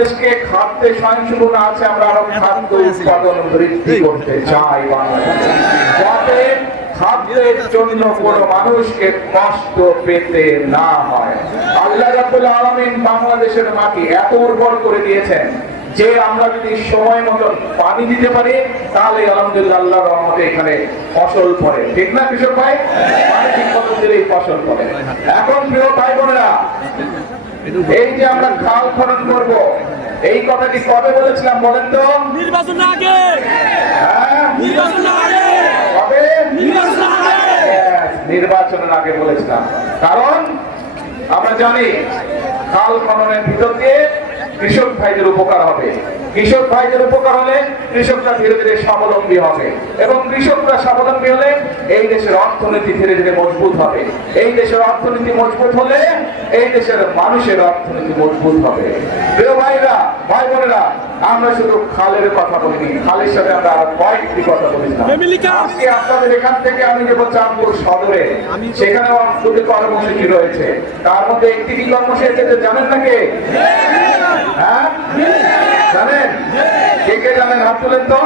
বাংলাদেশকে খাদ্যে স্বয়ংসম্পূর্ণ আছে, আমরা আরো খাদ্য উৎপাদন বৃদ্ধি করতে চাই বাংলাদেশে, যাতে খাদ্যের জন্য কোনো মানুষকে কষ্ট পেতে না হয়। আল্লাহ রাব্বুল আলামিন বাংলাদেশের মাটি এত উর্বর করে দিয়েছেন যে আমরা যদি সময় মতন পানি দিতে পারি তাহলে আলহামদুলিল্লাহ আল্লাহর রহমতে এখানে ফসল ফলে। ঠিক না কৃষক ভাই? পানি ঠিক মতন দিলেই ফসল ফলে। এখন প্রিয় ভাই বোনেরা, এই যে আমরা খাল খনন করব, এই কথাটি কবে বলেছিলাম বলেন তো? নির্বাচনের আগে। হ্যাঁ, নির্বাচনের আগে। কবে? নির্বাচনের আগে। নির্বাচনের আগে বলেছিলাম, কারণ আমরা জানি খাল খননের ভিতর দিয়ে কৃষক ভাইদের উপকার হবে। কৃষক ভাইদের উপকার হলে কৃষকরা ধীরে ধীরে স্বাবলম্বী হবে, এবং কৃষকরা স্বাবলম্বী হলে এই দেশের অর্থনীতি ধীরে ধীরে মজবুত হবে। এই দেশের অর্থনীতি মজবুত হলে এই দেশের মানুষের অর্থনীতি মজবুত হবে। প্রিয় ভাইরা, ভাই বোনেরা, আমরা শুধু খালের কথা বলিনি, খালের সাথে আমরা আরো কয়েকটি কথা বলেছিলাম। আজকে আপনাদের এখান থেকে আমি যাবো চাঁদপুর সদরে, সেখানেও দুটি কর্মসূচি রয়েছে। তার মধ্যে একটি কি কর্মসূচি জানেন নাকি? হ্যাঁ, জানেন? কে কে জানেন? হাত তুলেন তো।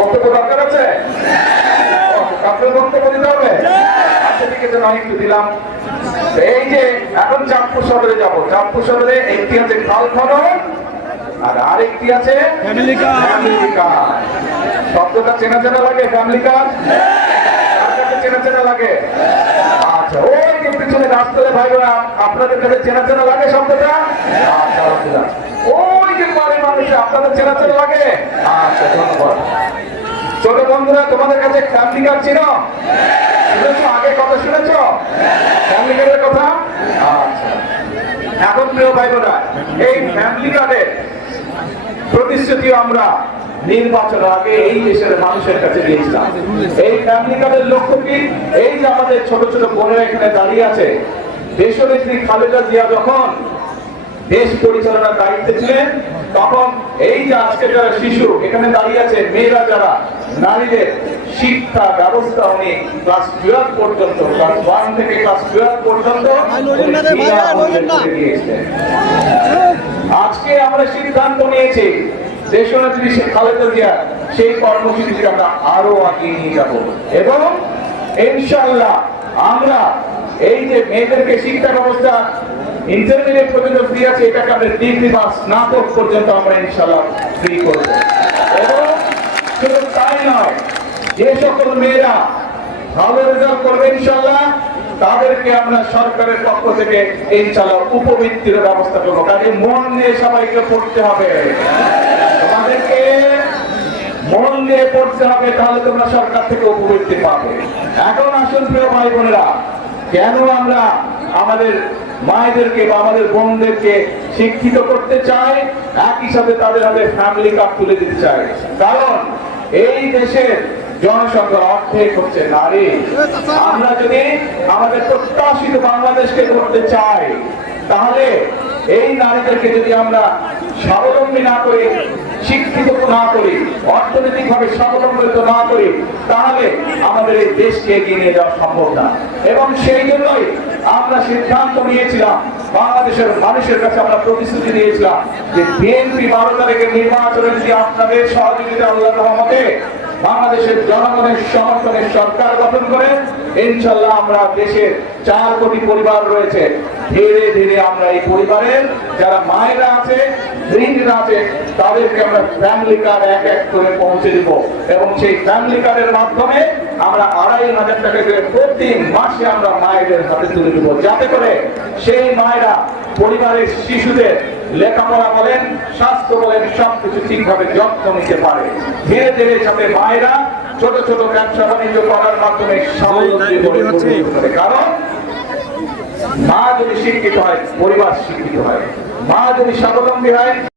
বক্তব্য দরকার আছে, আপনার বক্তব্য দিতে হবে। আচ্ছা ঠিক আছে, নয় একটু দিলাম। এই যে এখন চাঁদপুর সদরে যাবো, চাঁদপুর সদরে একটি আছে খাল খনন আর আরেকটি আছে ফ্যামিলি কার্ড। শব্দটা চেনা চেনা লাগে? ফ্যামিলি কার্ড চেনা চেনা লাগে? আচ্ছা, ওই যে পিছনে রাস্তায় ভাই বোনা, আপনাদের কাছে চেনা চেনা লাগে শব্দটা? আচ্ছা, ওই যে বাড়ির মানুষ, আপনাদের চেনা চেনা লাগে? আচ্ছা, ধন্যবাদ। ছোট বন্ধুরা, তোমাদের কাছে ফ্যামিলি কার্ড ছিল? শুনেছ? আগে কথা শুনেছ ফ্যামিলি কার্ডের কথা? আচ্ছা, এখন প্রিয় ভাই বোনা, এই ফ্যামিলি কার্ডের প্রতিশ্রুতি আমরা নির্বাচনের আগে এই দেশের মানুষের কাছে দিয়েছিলাম। এই ফ্যামিলি কার্ডের লক্ষ্য কি? এই যে আমাদের ছোট ছোট বোনেরা এখানে দাঁড়িয়ে আছে, দেশনেত্রী খালেদা জিয়া যখন দেশ পরিচালনার দায়িত্বে ছিলেন, তখন এই যে আজকে যারা শিশু এখানে দাঁড়িয়ে আছে, মেয়েরা যারা, নারীদের শিক্ষা ব্যবস্থা উনি ক্লাস 12 পর্যন্ত, ক্লাস 1 থেকে ক্লাস 12 পর্যন্ত আজকে আমরা সিদ্ধান্ত নিয়েছি দেশনেত্রী খালেদা জিয়া সেই কর্মসূচিকে আমরা আরো আগিয়ে নিয়ে যাব, এবং ইনশাআল্লাহ আমরা এই যে মেয়েদেরকে শিক্ষা ব্যবস্থা ইন্টারমিডিয়েট পর্যন্ত ফ্রি আছে, এটাকে আমরা ডিগ্রি বা স্নাতক পর্যন্ত আমরা ইনশাআল্লাহ ফ্রি করব। এবং শুধু তাই নয়, যে সকল মেয়েরা ভালো রেজাল্ট করবে ইনশাআল্লাহ তাদেরকে আমরা সরকারের পক্ষ থেকে ইনশাআল্লাহ উপবৃত্তির ব্যবস্থা করবো। কাজে মন দিয়ে সবাইকে পড়তে হবে, তোমাদেরকে মন দিয়ে পড়তে হবে, তাহলে তোমরা সরকার থেকে উপবৃত্তি পাবে। এখন আসুন প্রিয় ভাই বোনেরা, কেন আমরা আমাদের মায়েদেরকে বা আমাদের বোনদেরকে শিক্ষিত করতে চাই, একই সাথে তাদের হাতে ফ্যামিলি কার্ড তুলে দিতে চাই? কারণ এই দেশের জনসংখ্যার অর্ধেক হচ্ছে নারী। আমরা যদি আমাদের প্রত্যাশিত বাংলাদেশকে করতে চাই, তাহলে এই নারীদেরকে যদি আমরা স্বাবলম্বী না করি, শিক্ষিত না করি, অর্থনৈতিকভাবে স্বাবলম্বিত না করি, তাহলে আমাদের এই দেশকে এগিয়ে নিয়ে যাওয়া সম্ভব না। এবং সেই জন্যই আমরা সিদ্ধান্ত নিয়েছিলাম, বাংলাদেশের মানুষের কাছে আমরা প্রতিশ্রুতি দিয়েছিলাম যে বিএনপি 12 তারিখের নির্বাচনে যদি আপনাদের সহযোগিতা আল্লাহর রহমতে বাংলাদেশের জনগণের সমর্থনে সরকার গঠন করে, ইনশাআল্লাহ আমরা দেশের 4 কোটি পরিবার রয়েছে, ধীরে ধীরে আমরা এই পরিবারের যারা মায়েরা আছে, গৃহিণীরা আছে, তাদেরকে আমরা ফ্যামিলি কার্ড এক এক করে পৌঁছে দিব, এবং সেই ফ্যামিলি কার্ডের মাধ্যমে আমরা 2,500 টাকা করে প্রতি মাসে আমরা মায়েদের হাতে তুলে দেবো, যাতে করে সেই মায়েরা পরিবারের শিশুদের লেখাপড়া বলেন, স্বাস্থ্য বলেন, সবকিছু ঠিকভাবে যত্ন নিতে পারে। ধীরে ধীরে সাথে মায়েরা ছোট ছোট ব্যবসা বাণিজ্য করার মাধ্যমে স্বাবলম্বী হবে। কারণ মা যদি শিক্ষিত হয়, পরিবার শিক্ষিত হয়। মা যদি স্বাবলম্বী হয়,